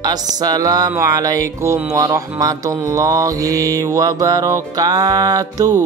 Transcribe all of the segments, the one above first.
Assalamualaikum warahmatullahi wabarakatuh.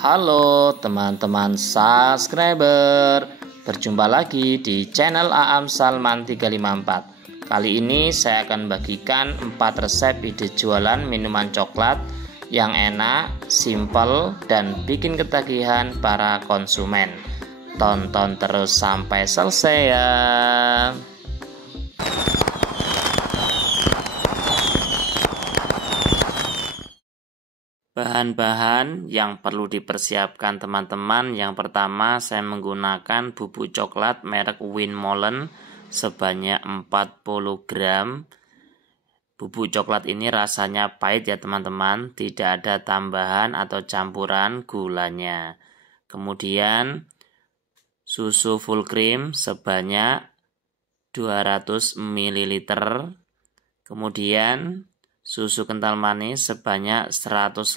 Halo teman-teman subscriber, berjumpa lagi di channel Aam Salman 354. Kali ini saya akan bagikan 4 resep ide jualan minuman coklat yang enak, simple, dan bikin ketagihan para konsumen. Tonton terus sampai selesai ya. Bahan-bahan yang perlu dipersiapkan teman-teman. Yang pertama, saya menggunakan bubuk coklat merek Winmolen sebanyak 40 gram. Bubuk coklat ini rasanya pahit ya teman-teman, tidak ada tambahan atau campuran gulanya. Kemudian susu full cream sebanyak 200 ml. Kemudian susu kental manis sebanyak 150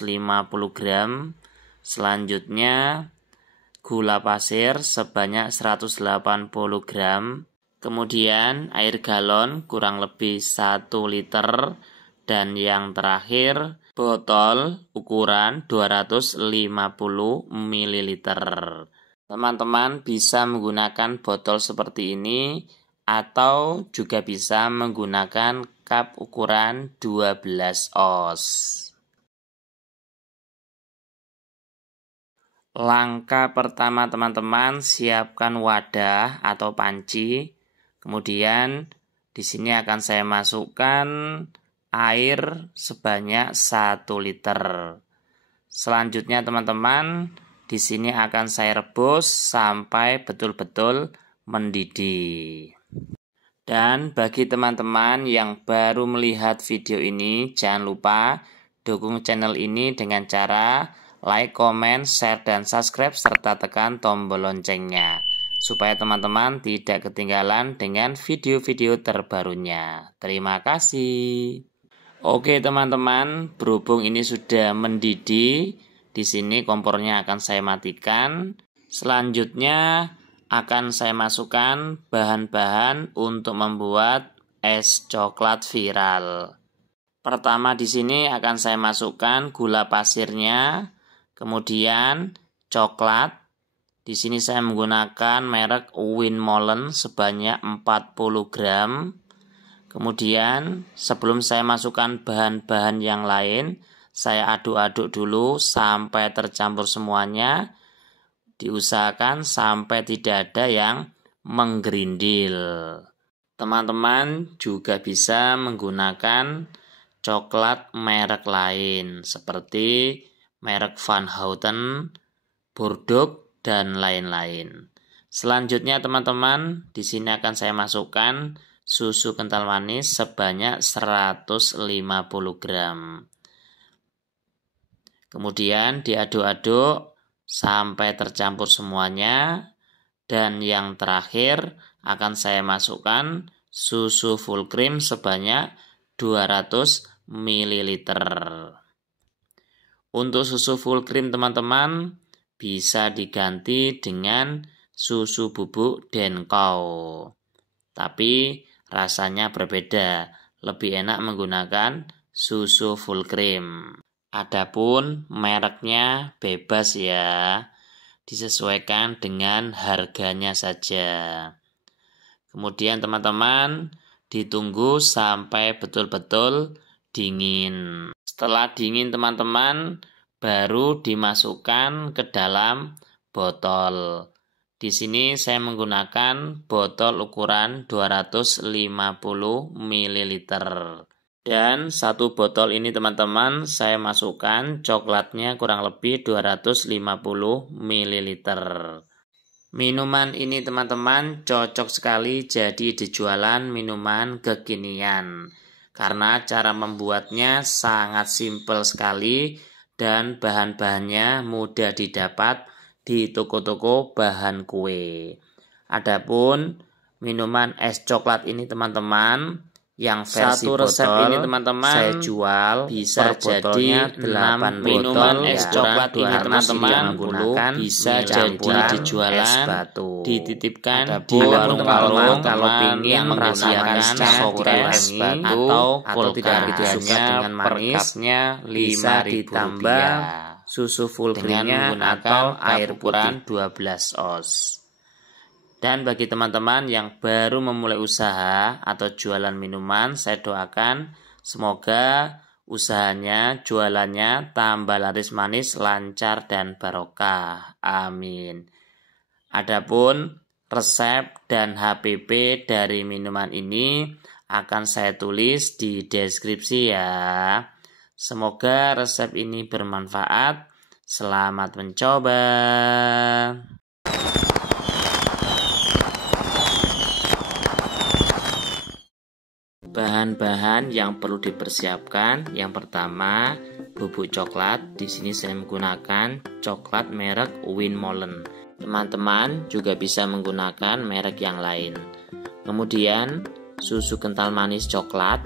gram. Selanjutnya gula pasir sebanyak 180 gram. Kemudian air galon kurang lebih 1 liter. Dan yang terakhir botol ukuran 250 ml. Teman-teman bisa menggunakan botol seperti ini atau juga bisa menggunakan cup ukuran 12 oz. Langkah pertama teman-teman, siapkan wadah atau panci. Kemudian di sini akan saya masukkan air sebanyak 1 liter. Selanjutnya teman-teman, di sini akan saya rebus sampai betul-betul mendidih. Dan bagi teman-teman yang baru melihat video ini, jangan lupa dukung channel ini dengan cara like, comment, share, dan subscribe, serta tekan tombol loncengnya, supaya teman-teman tidak ketinggalan dengan video-video terbarunya. Terima kasih. Oke teman-teman, berhubung ini sudah mendidih, di sini kompornya akan saya matikan. Selanjutnya akan saya masukkan bahan-bahan untuk membuat es coklat viral. Pertama di sini akan saya masukkan gula pasirnya, kemudian coklat. Di sini saya menggunakan merek Winmolen sebanyak 40 gram. Kemudian sebelum saya masukkan bahan-bahan yang lain, saya aduk-aduk dulu sampai tercampur semuanya. Diusahakan sampai tidak ada yang menggerindil. Teman-teman juga bisa menggunakan coklat merek lain seperti merek Van Houten, Bordeaux, dan lain-lain. Selanjutnya teman-teman, di sini akan saya masukkan susu kental manis sebanyak 150 gram. Kemudian diaduk-aduk sampai tercampur semuanya. Dan yang terakhir akan saya masukkan susu full cream sebanyak 200 ml. Untuk susu full cream teman-teman bisa diganti dengan susu bubuk Denko. Tapi rasanya berbeda, lebih enak menggunakan susu full cream. Adapun mereknya bebas ya, disesuaikan dengan harganya saja. Kemudian teman-teman ditunggu sampai betul-betul dingin. Setelah dingin teman-teman baru dimasukkan ke dalam botol. Di sini saya menggunakan botol ukuran 250 ml. Dan satu botol ini teman-teman saya masukkan coklatnya kurang lebih 250 ml. Minuman ini teman-teman cocok sekali jadi dijualan minuman kekinian. Karena cara membuatnya sangat simpel sekali dan bahan-bahannya mudah didapat di toko-toko bahan kue. Adapun minuman es coklat ini teman-teman Yang versi satu resep botol ini teman-teman saya jual bisa jadi 8 minuman es ya. coklat ini teman-teman bisa jadi dijualan dititipkan di warung-warung kalau ingin merasakan es batu atau tidak begitu suka dengan manis bisa ditambah susu full creamnya atau air putih 12 oz. Dan bagi teman-teman yang baru memulai usaha atau jualan minuman, saya doakan semoga usahanya, jualannya tambah laris manis, lancar dan barokah. Amin. Adapun resep dan HPP dari minuman ini akan saya tulis di deskripsi ya. Semoga resep ini bermanfaat. Selamat mencoba. Bahan-bahan yang perlu dipersiapkan, yang pertama bubuk coklat. Di sini saya menggunakan coklat merek Winmolen. Teman-teman juga bisa menggunakan merek yang lain. Kemudian susu kental manis coklat.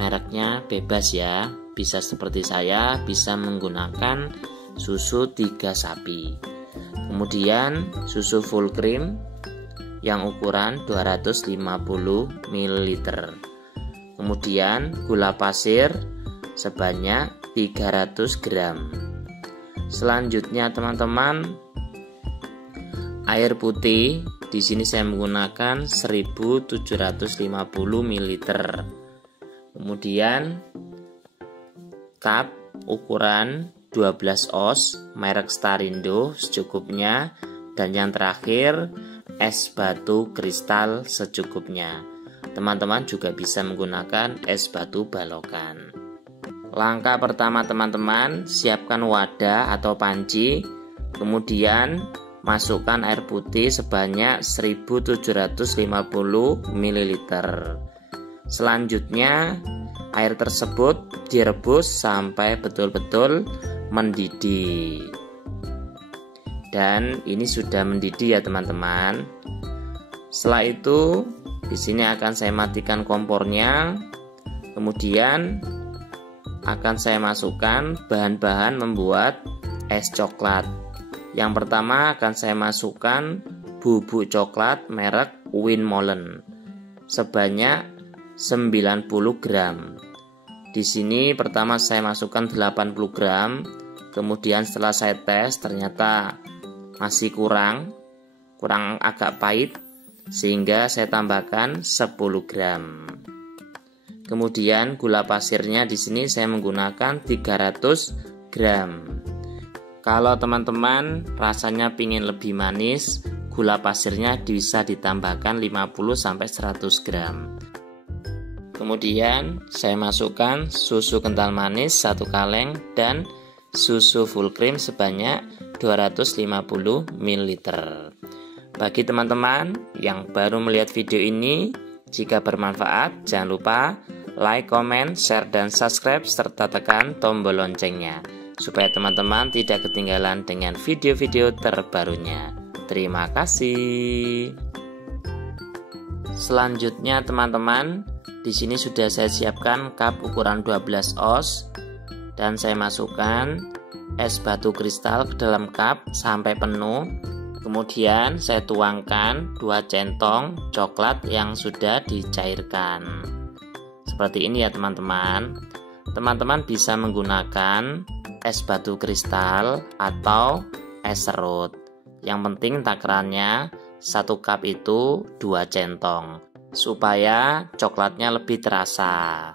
Mereknya bebas ya. Bisa seperti saya, bisa menggunakan susu 3 sapi. Kemudian susu full cream yang ukuran 250 ml. Kemudian gula pasir sebanyak 300 gram. Selanjutnya teman-teman, air putih di sini saya menggunakan 1750 ml. Kemudian cup ukuran 12 oz merek Starindo secukupnya, dan yang terakhir es batu kristal secukupnya. Teman-teman juga bisa menggunakan es batu balokan. Langkah pertama teman-teman, siapkan wadah atau panci. Kemudian masukkan air putih sebanyak 1750 ml. Selanjutnya air tersebut direbus sampai betul-betul mendidih. Dan ini sudah mendidih ya teman-teman. Setelah itu di sini akan saya matikan kompornya. Kemudian akan saya masukkan bahan-bahan membuat es coklat. Yang pertama akan saya masukkan bubuk coklat merek Winmolen sebanyak 90 gram. Di sini pertama saya masukkan 80 gram. Kemudian setelah saya tes ternyata masih kurang agak pahit, sehingga saya tambahkan 10 gram. Kemudian gula pasirnya di sini saya menggunakan 300 gram. Kalau teman-teman rasanya pingin lebih manis, gula pasirnya bisa ditambahkan 50-100 gram. Kemudian saya masukkan susu kental manis 1 kaleng dan susu full cream sebanyak 250 ml. Bagi teman-teman yang baru melihat video ini, jika bermanfaat jangan lupa like, comment, share, dan subscribe serta tekan tombol loncengnya supaya teman-teman tidak ketinggalan dengan video-video terbarunya. Terima kasih. Selanjutnya teman-teman, di sini sudah saya siapkan cup ukuran 12 oz dan saya masukkan es batu kristal ke dalam cup sampai penuh. Kemudian saya tuangkan 2 centong coklat yang sudah dicairkan. Seperti ini ya teman-teman. Teman-teman bisa menggunakan es batu kristal atau es serut. Yang penting takarannya 1 cup itu 2 centong supaya coklatnya lebih terasa.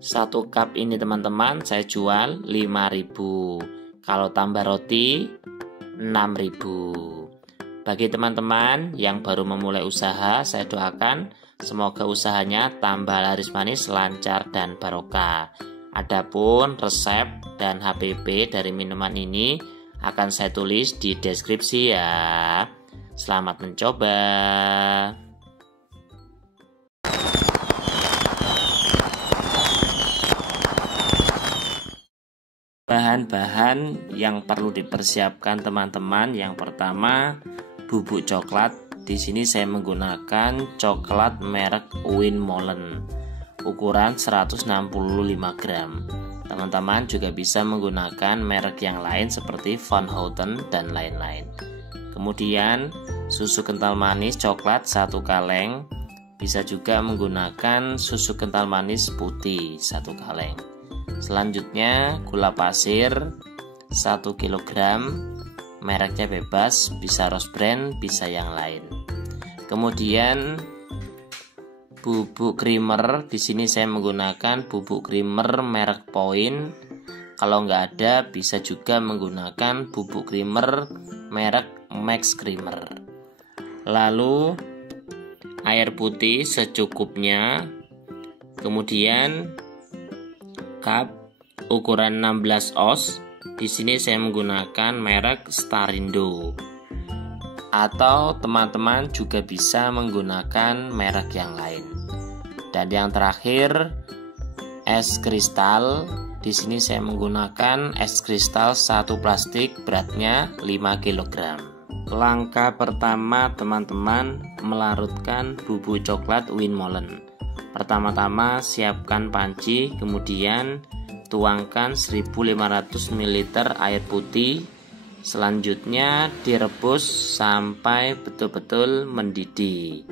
1 cup ini teman-teman saya jual 5.000. Kalau tambah roti 6.000. Bagi teman-teman yang baru memulai usaha, saya doakan semoga usahanya tambah laris manis, lancar dan barokah. Adapun resep dan HPP dari minuman ini akan saya tulis di deskripsi ya. Selamat mencoba. Bahan-bahan yang perlu dipersiapkan teman-teman, yang pertama bubuk coklat di sini saya menggunakan coklat merek Winmolen ukuran 165 gram. Teman-teman juga bisa menggunakan merek yang lain seperti Van Houten dan lain-lain. Kemudian susu kental manis coklat 1 kaleng. Bisa juga menggunakan susu kental manis putih 1 kaleng. Selanjutnya gula pasir 1 kg. Mereknya bebas, bisa Rose Brand, bisa yang lain. Kemudian bubuk creamer, di sini saya menggunakan bubuk creamer merek Point. Kalau nggak ada, bisa juga menggunakan bubuk creamer merek Max Creamer. Lalu air putih secukupnya. Kemudian cup ukuran 16 oz. Di sini saya menggunakan merek Starindo. Atau teman-teman juga bisa menggunakan merek yang lain. Dan yang terakhir es kristal. Di sini saya menggunakan es kristal 1 plastik beratnya 5 kg. Langkah pertama teman-teman melarutkan bubuk coklat Winmolen. Pertama-tama siapkan panci, kemudian tuangkan 1500 ml air putih. Selanjutnya direbus sampai betul-betul mendidih.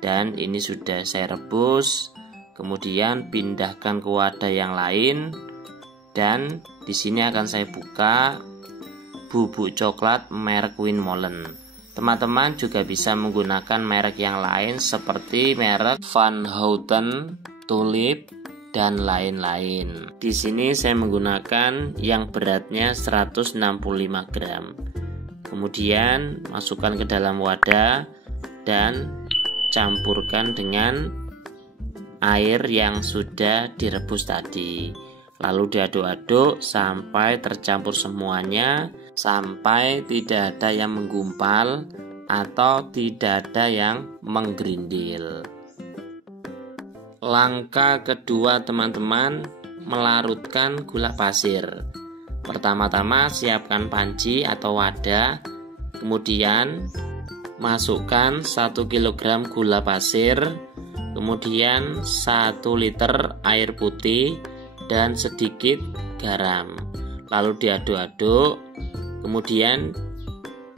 Dan ini sudah saya rebus. Kemudian pindahkan ke wadah yang lain. Dan di sini akan saya buka bubuk coklat merek Winmolen. Teman-teman juga bisa menggunakan merek yang lain seperti merek Van Houten, Tulip, dan lain-lain. Di sini saya menggunakan yang beratnya 165 gram. Kemudian masukkan ke dalam wadah dan campurkan dengan air yang sudah direbus tadi. Lalu diaduk-aduk sampai tercampur semuanya, sampai tidak ada yang menggumpal atau tidak ada yang menggerindil. Langkah kedua teman-teman, melarutkan gula pasir. Pertama-tama siapkan panci atau wadah. Kemudian masukkan 1 kg gula pasir. Kemudian 1 liter air putih dan sedikit garam. Lalu diaduk-aduk. Kemudian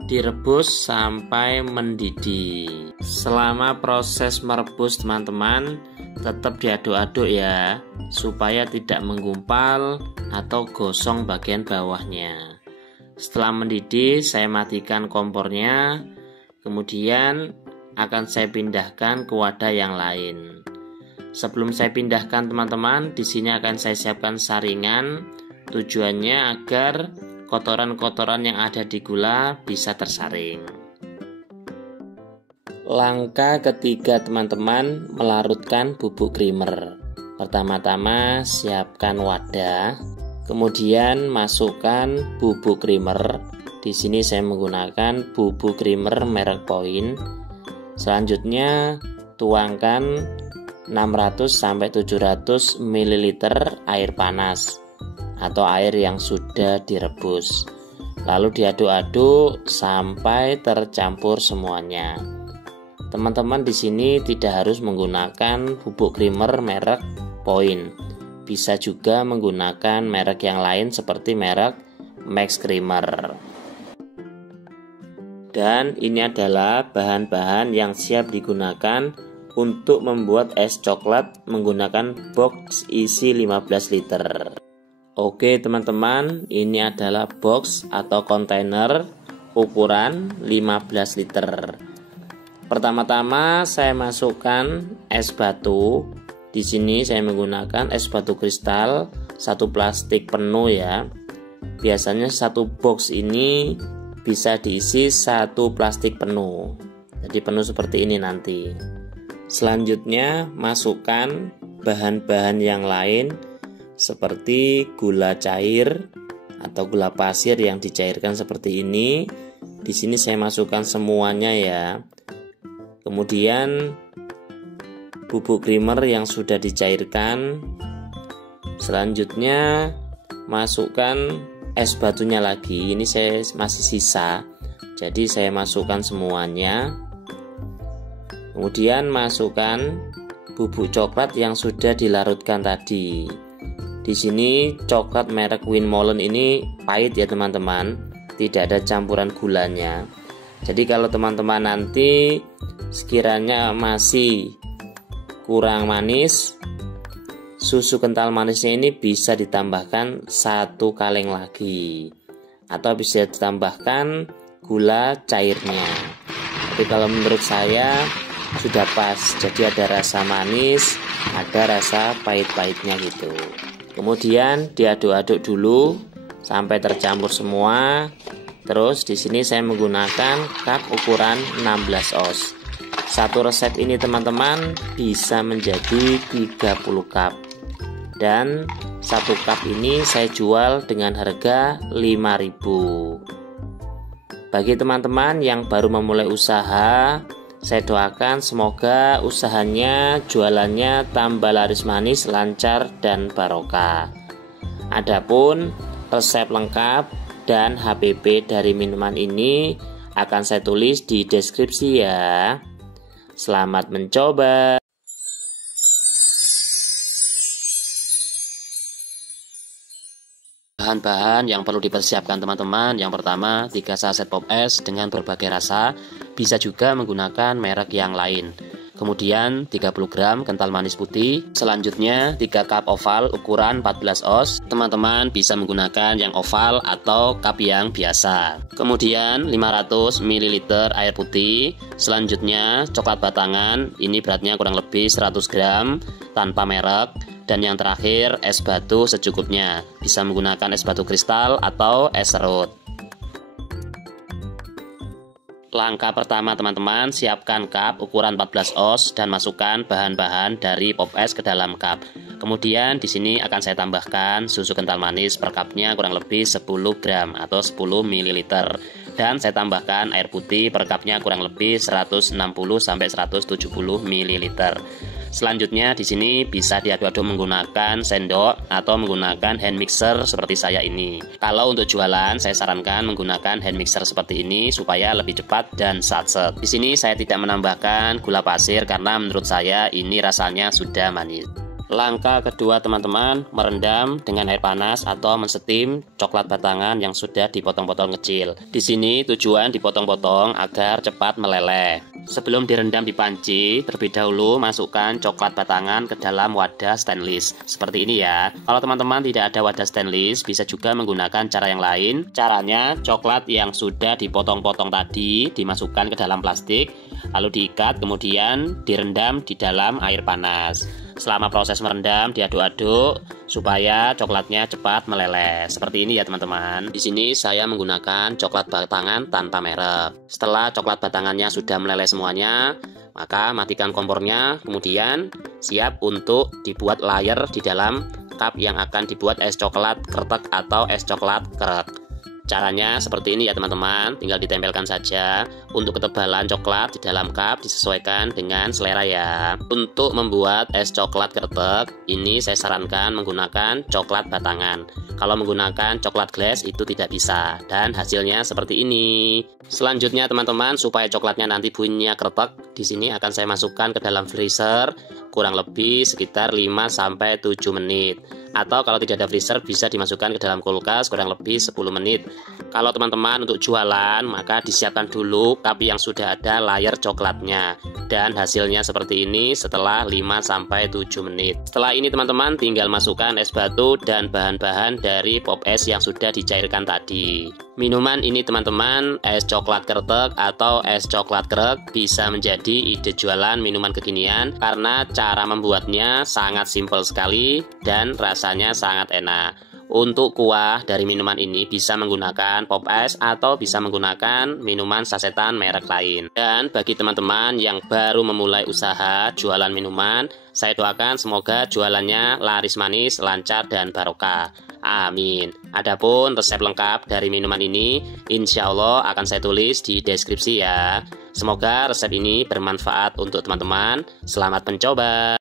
direbus sampai mendidih. Selama proses merebus teman-teman, tetap diaduk-aduk ya, supaya tidak menggumpal atau gosong bagian bawahnya. Setelah mendidih, saya matikan kompornya. Kemudian akan saya pindahkan ke wadah yang lain. Sebelum saya pindahkan teman-teman, di sini akan saya siapkan saringan. Tujuannya agar kotoran-kotoran yang ada di gula bisa tersaring. Langkah ketiga teman-teman, melarutkan bubuk creamer. Pertama-tama siapkan wadah, kemudian masukkan bubuk creamer. Di sini saya menggunakan bubuk creamer merek Point. Selanjutnya tuangkan 600 sampai 700 ml air panas atau air yang sudah direbus. Lalu diaduk-aduk sampai tercampur semuanya. Teman-teman di sini tidak harus menggunakan bubuk creamer merek Point. Bisa juga menggunakan merek yang lain seperti merek Max Creamer. Dan ini adalah bahan-bahan yang siap digunakan untuk membuat es coklat menggunakan box isi 15 liter. Oke teman-teman, ini adalah box atau kontainer ukuran 15 liter. Pertama-tama saya masukkan es batu. Di sini saya menggunakan es batu kristal 1 plastik penuh ya. Biasanya 1 box ini bisa diisi 1 plastik penuh. Jadi penuh seperti ini nanti. Selanjutnya masukkan bahan-bahan yang lain seperti gula cair atau gula pasir yang dicairkan seperti ini. Di sini saya masukkan semuanya ya. Kemudian bubuk creamer yang sudah dicairkan. Selanjutnya masukkan es batunya lagi. Ini saya masih sisa, jadi saya masukkan semuanya. Kemudian masukkan bubuk coklat yang sudah dilarutkan tadi. Di sini coklat merek Winmolen ini pahit ya teman-teman, tidak ada campuran gulanya. Jadi kalau teman-teman nanti sekiranya masih kurang manis, susu kental manisnya ini bisa ditambahkan 1 kaleng lagi, atau bisa ditambahkan gula cairnya. Tapi kalau menurut saya sudah pas, jadi ada rasa manis, ada rasa pahit-pahitnya gitu. Kemudian diaduk-aduk dulu sampai tercampur semua. Terus di sini saya menggunakan cup ukuran 16 oz. Satu resep ini teman-teman bisa menjadi 30 cup. Dan 1 cup ini saya jual dengan harga 5.000. Bagi teman-teman yang baru memulai usaha, saya doakan semoga usahanya, jualannya tambah laris manis, lancar, dan barokah. Adapun resep lengkap dan HPP dari minuman ini akan saya tulis di deskripsi ya. Selamat mencoba. Bahan-bahan yang perlu dipersiapkan teman-teman, yang pertama 3 saset pop es dengan berbagai rasa, bisa juga menggunakan merek yang lain. Kemudian 30 gram kental manis putih. Selanjutnya 3 cup oval ukuran 14 oz. Teman-teman bisa menggunakan yang oval atau cup yang biasa. Kemudian 500 ml air putih. Selanjutnya coklat batangan, ini beratnya kurang lebih 100 gram tanpa merek. Dan yang terakhir es batu secukupnya, bisa menggunakan es batu kristal atau es serut. Langkah pertama teman-teman, siapkan cup ukuran 14 oz dan masukkan bahan-bahan dari pop es ke dalam cup. Kemudian di sini akan saya tambahkan susu kental manis per cupnya kurang lebih 10 gram atau 10 ml. Dan saya tambahkan air putih per cupnya kurang lebih 160 sampai 170 ml. Selanjutnya di sini bisa diaduk-aduk menggunakan sendok atau menggunakan hand mixer seperti saya ini. Kalau untuk jualan saya sarankan menggunakan hand mixer seperti ini supaya lebih cepat dan satset. Di sini saya tidak menambahkan gula pasir karena menurut saya ini rasanya sudah manis. Langkah kedua teman-teman, merendam dengan air panas atau mensteam coklat batangan yang sudah dipotong-potong kecil. Di sini tujuan dipotong-potong agar cepat meleleh. Sebelum direndam di panci, terlebih dahulu masukkan coklat batangan ke dalam wadah stainless. Seperti ini ya. Kalau teman-teman tidak ada wadah stainless, bisa juga menggunakan cara yang lain. Caranya, coklat yang sudah dipotong-potong tadi dimasukkan ke dalam plastik, lalu diikat, kemudian direndam di dalam air panas. Selama proses merendam, diaduk-aduk supaya coklatnya cepat meleleh. Seperti ini ya teman-teman. Di sini saya menggunakan coklat batangan tanpa merek. Setelah coklat batangannya sudah meleleh semuanya, maka matikan kompornya. Kemudian siap untuk dibuat layer di dalam cup yang akan dibuat es coklat kretek atau es coklat krek. Caranya seperti ini ya teman-teman, tinggal ditempelkan saja. Untuk ketebalan coklat di dalam cup disesuaikan dengan selera ya. Untuk membuat es coklat kretek, ini saya sarankan menggunakan coklat batangan. Kalau menggunakan coklat glass itu tidak bisa, dan hasilnya seperti ini. Selanjutnya teman-teman, supaya coklatnya nanti bunyinya kretek, di sini akan saya masukkan ke dalam freezer kurang lebih sekitar 5-7 menit. Atau kalau tidak ada freezer bisa dimasukkan ke dalam kulkas kurang lebih 10 menit. Kalau teman-teman untuk jualan maka disiapkan dulu cup yang sudah ada layer coklatnya. Dan hasilnya seperti ini setelah 5-7 menit. Setelah ini teman-teman tinggal masukkan es batu dan bahan-bahan dari pop es yang sudah dicairkan tadi. Minuman ini teman-teman, es coklat kretek atau es coklat krek, bisa menjadi ide jualan minuman kekinian karena cara membuatnya sangat simpel sekali dan rasanya sangat enak. Untuk kuah dari minuman ini bisa menggunakan pop es atau bisa menggunakan minuman sasetan merek lain. Dan bagi teman-teman yang baru memulai usaha jualan minuman, saya doakan semoga jualannya laris manis, lancar, dan barokah. Amin. Adapun resep lengkap dari minuman ini, insya Allah akan saya tulis di deskripsi ya. Semoga resep ini bermanfaat untuk teman-teman. Selamat mencoba.